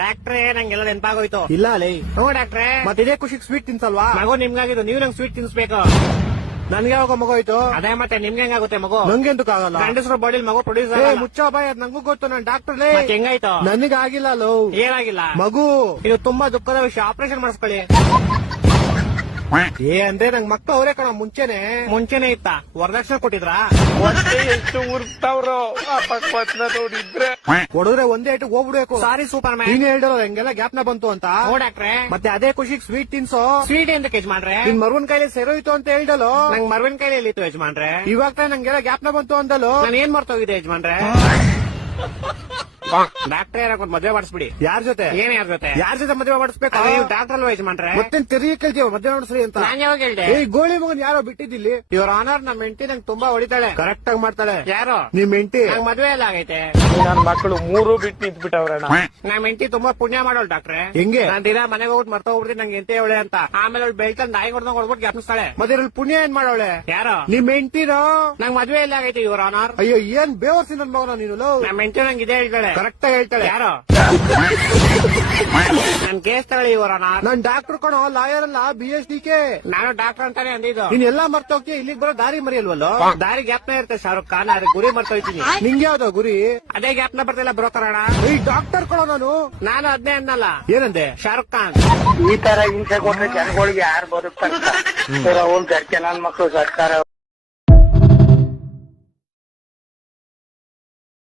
ಡಾಕ್ಟ್ರೇ ನಂಗೆಲ್ಲ ನೆನಪಾಗೋಯ್ತು. ಇಲ್ಲ ಲೇ. ಹ್ಞೂ ಡಾಕ್ಟ್ರೇ. ಮತ್ತೆ ಇದೇ ಖುಷಿಗೆ ಸ್ವೀಟ್ ತಿನ್ಸಲ್ವಾ? ಮಗು ನಿಮ್ಗಾಗಿದ್ದು, ನೀವು ನಂಗೆ ಸ್ವೀಟ್ ತಿನ್ಸ್ಬೇಕು. ನನ್ಗೆ ಯಾವಾಗ ಮಗು ಆಯ್ತು? ಅದೇ ಮತ್ತೆ ನಿಮ್ಗೆ ಹೆಂಗಾಗುತ್ತೆ ಮಗು? ನಂಗೆ ಎಂತಕ್ಕಾಗಲ್ಲ. ಗಂಡಸ್ರ ಬಾಡಿಲಿ ಮಗು ಪ್ರೊಡ್ಯೂಸ್ ಮುಚ್ಚ ಬಾಯ್, ಅದ್ ನಂಗೂ ಗೊತ್ತು, ನಾನ್ ಡಾಕ್ಟರ್ ಲೇ. ಮತ್ತೆ ಹೆಂಗಾಯ್ತು? ನನಗೆ ಆಗಿಲ್ಲ ಲೋ. ಏನಾಗಿಲ್ಲ ಮಗು. ಇದು ತುಂಬಾ ದುಃಖದ ವಿಷಯ, ಆಪರೇಷನ್ ಮಾಡಿಸ್ಕೊಳ್ಳಿ. ಅಂದ್ರೆ ನಂಗ್ ಮಕ್ಳು ಅವರೇ ಕಣ ಮುಂಚೆನೆ. ಮುಂಚೆನೆ ಇತ್ತ? ವರದಕ್ಷಿಣೆ ಕೊಟ್ಟಿದ್ರಾ? ಎಷ್ಟು ಉರ್ತಾವ್ರೋ ಪಕ್ವತ್ನ ನೋಡಿದ್ರೆ. ಹೊಡೆದ್ರೆ ಒಂದೇ ಏಟು ಹೋಗ್ಬಿಡ್ಬೇಕು. ಸಾರಿ ಸೂಪರ್ ಮ್ಯಾನ್. ನೀನ್ ಹೇಳ್ದಲ್ಲ ಹೆಂಗೆಲ್ಲ ಜ್ಞಾಪನ ಬಂತು ಅಂತ. ಹ್ಞೂ ಡಾಕ್ಟ್ರೇ. ಮತ್ತೆ ಅದೇ ಖುಷಿಗೆ ಸ್ವೀಟ್ ತಿನ್ಸೋ. ಸ್ವೀಟ್ ಎಂತಕ್ಕೆ ಯಜಮಾನ್ರೆ? ನಿನ್ ಮರುವನ್ ಕೈಲಿ ಸೇರೋಯ್ತು ಅಂತ ಹೇಳ್ದಲ್ಲೋ. ನಂಗ್ ಮರ್ವಿನ ಕೈಲಿ ಇತ್ತು ಯಜಮಾನ್ರೆ. ಇವಾಗ ತಾನೇ ನಂಗೆಲ್ಲ ಜ್ಞಾಪನ ಬಂತು ಅಂದಲ್ಲೋ. ನಾನು ಏನ್ ಮರ್ತೋಗಿದೆ ಯಜಮಾನ್ರೆ? ಡಾಕ್ಟ್ರೇ ಯಾರಕ್ಕೊಂದು ಮದ್ವೆ ಮಾಡಿಸ್ಬಿಡಿ. ಯಾರ ಜೊತೆ? ಏನ್ ಯಾರ ಜೊತೆ? ಯಾರ ಜೊತೆ ಮದುವೆ ಮಾಡಿಸ್ಬೇಕು? ನೀವು ಡಾಕ್ಟರ್ ಅಲ್ವಾ ಯಜಮಾನ್ರೆ? ಮತ್ತೆ ತಿರುಗಿ ಕೇಳ್ತೀವ ಮದುವೆ ಮಾಡಿಸ್ರಿ ಅಂತ. ನಾನ್ ಯಾವಾಗ ಹೇಳ್ದೆ? ಈ ಗೋಳಿ ಮಗನ್ ಯಾರೋ ಬಿಟ್ಟಿದ್ದಿಲ್ಲಿ. ಇವ್ರ ಆನರ್ ನಮ್ಮ ಹೆಂಡತಿ ನಂಗೆ ತುಂಬಾ ಹೊಡಿತಾಳೆ. ಕರೆಕ್ಟ್ ಆಗಿ ಮಾಡ್ತಾಳೆ. ಯಾರು? ನಿಮ್ ಹೆಂಡತಿ. ನಂಗ್ ಮದ್ವೆ ಎಲ್ಲ ಆಗೈತೆ. ನನ್ ಮಕ್ಕಳು ಮೂರು ಬಿಟ್ಟು ನಿಂತ್ಬಿಟ್ಟವ್ರಣ್ಣ. ನಮ್ಮ ಹೆಂಡತಿ ತುಂಬಾ ಪುಣ್ಯ ಮಾಡೋಳು ಡಾಕ್ಟ್ರೆ. ಹೆಂಗೆ? ನಾನ್ ದಿನ ಮನೆಗೆ ಹೋಗ್ಬಿಟ್ಟು ಮರ್ತ ಹೋಗ್ಬಿಡ್ತೀನಿ ನಂಗೆ ಎಂತ ಹೇಳಿ ಅಂತ. ಆಮೇಲೆ ಅವ್ಳು ಬೆಳ್ತಂದ್ ನಾಯಿ ಹೊಡೆದಂಗ್ ಹೊಡ್ಬಿಟ್ಟು ಜ್ಞಾಪಿಸ್ತಾಳೆ. ಮತ್ತೆ ಇದ್ರಲ್ಲಿ ಪುಣ್ಯ ಏನ್ ಮಾಡೋಳೆ? ಯಾರು? ನಿಮ್ ಹೆಂಡತಿನೋ? ನಂಗ್ ಮದ್ವೆ ಎಲ್ಲ ಆಗೈತೆ ಇವ್ರ ಆನರ್. ಅಯ್ಯೋ ಏನ್ ಬೇವರ್ಸಿ ನನ್ ಮಗನ ನೀನು. ನಮ್ಮ ಹೆಂಡತಿ ನಂಗೆ ಇದೇ ಹೇಳ್ತಾಳೆ. ಕರೆಕ್ಟ್ ಆಗಿ ಹೇಳ್ತಾಳೆ. ಯಾರು? ನನ್ ಕೇಸ್ ತಗೊಳ್ಳಿ ಇವ್ರ ಆನರ್. ನಾನ್ ಡಾಕ್ಟರ್ ಕಣೋ, ಲಾಯರ್ ಅಲ್ಲ, BSDK. ನಾನು ಡಾಕ್ಟರ್ ಅಂತಾನೆ ಅಂದಿದ್ದು. ನೀನ್ ಎಲ್ಲಾ ಮರ್ತೋಗ್ತೀಯ, ಇಲ್ಲಿಗೆ ಬರೋ ದಾರಿ ಮರಿಯಲ್ವಲ್ಲೋ. ದಾರಿ ಗ್ಯಾಪ್ನ ಇರುತ್ತೆ ಶಾರುಖ್ ಖಾನ್, ಅದೇ ಗುರಿ ಮರ್ತೋಯ್ತೀನಿ. ನಿಂಗೆ ಯಾವ್ದೋ ಗುರಿ? ಅದೇ ಗ್ಯಾಪ್ನ ಬರ್ತಿಲ್ಲ ಬ್ರೋಕರ್ ಅಣ್ಣ. ಈ ಡಾಕ್ಟರ್ ಕಣೋ ನಾನು. ನಾನು ಅದ್ನೇ ಅನ್ನಲ್ಲ. ಏನಂದೆ? ಶಾರುಖ್ ಖಾನ್. ಈ ತರ ಹಿಂಸೆ ಕೊಟ್ರೆ ಜನಗಳಿಗೆ ಯಾರು ಬದುಕ್ತಾರೆ? ಅವ್ನ್ ನನ್ನ ಮಕ್ಕಳು ಸರ್ಕಾರ